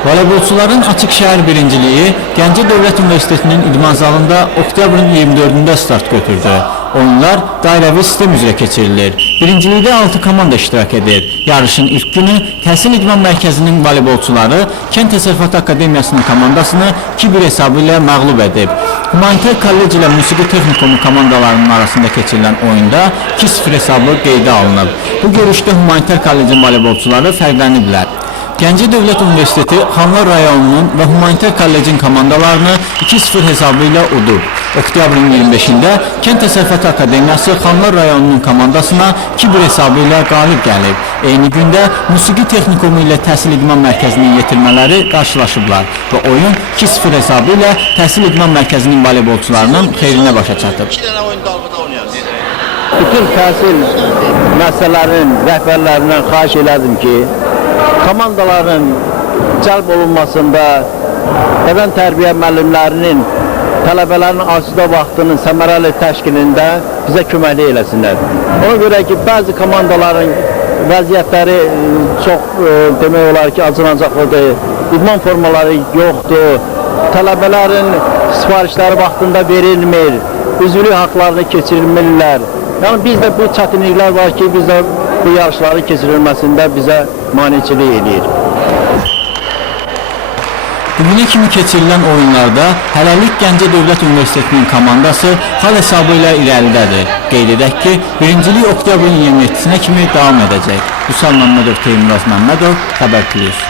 Voleybolçuların açıq şəhər birinciliyi Gəncə Dövlət Universitetinin idman zalında oktyabrın 24-də start götürdü. Oyunlar dairəvi sistem üzrə keçirilir. Birincilikdə 6 komanda iştirak edir. Yarışın ilk günü Təhsil İdman Mərkəzinin voleybolçuları Kənd Təsərrüfatı Akademiyasının komandasını 2-1 hesabı ilə məğlub edib. Humanitar Kollec ilə Musiqi Texnikumu komandalarının arasında keçirilən oyunda 2-0 hesabı qeydə alınıb. Bu görüşdə Humanitar Kollecin voleybolçuları fərqləniblər. Gəncə Dövlət Universiteti Xanlar rayonunun və Humanitar Kollecin komandalarını 2-0 hesabı ilə udub. Oktyabrın 25-də Kənd Təsərrüfatı Akademiyası Xanlar rayonunun komandasına 2-1 hesabı ilə qalib gəlib. Eyni gündə Musiqi Texnikumu ilə Təhsil İdman Mərkəzinin yetirmələri qarşılaşıblar və oyun 2-0 hesabı ilə Təhsil İdman Mərkəzinin voleybolçularının xeyrinə başa çatıb. Bütün təhsil müəssisələrinin rəhbərlərindən xahiş elədim ki, komandaların cəlb olunmasında bədən tərbiyə müəllimlərinin tələbələrin asudə vaxtının səmərəli təşkilində bizə köməklik eləsinlər. Ona görə ki, bəzi komandaların vəziyyətləri çox demək olar ki, acınacaqlıdır, idman formaları yoxdur, tələbələrin sifarişləri vaxtında verilmir, üzvlük haqlarını keçirilmirlər. Yəni biz də bu çətinliklər var ki, biz də bu yarışların keçirilməsində bizə maneçilik edir. Bugünə kimi keçirilən oyunlarda hələlik Gəncə Dövlət Universitetinin komandası xal hesabı ilə irəlidədir. Qeyd edək ki, birincilik oktyabrın 27-sinə kimi davam edəcək. Vüsal Məmmədov, Teymur Məmmədov, Xəbər Plus.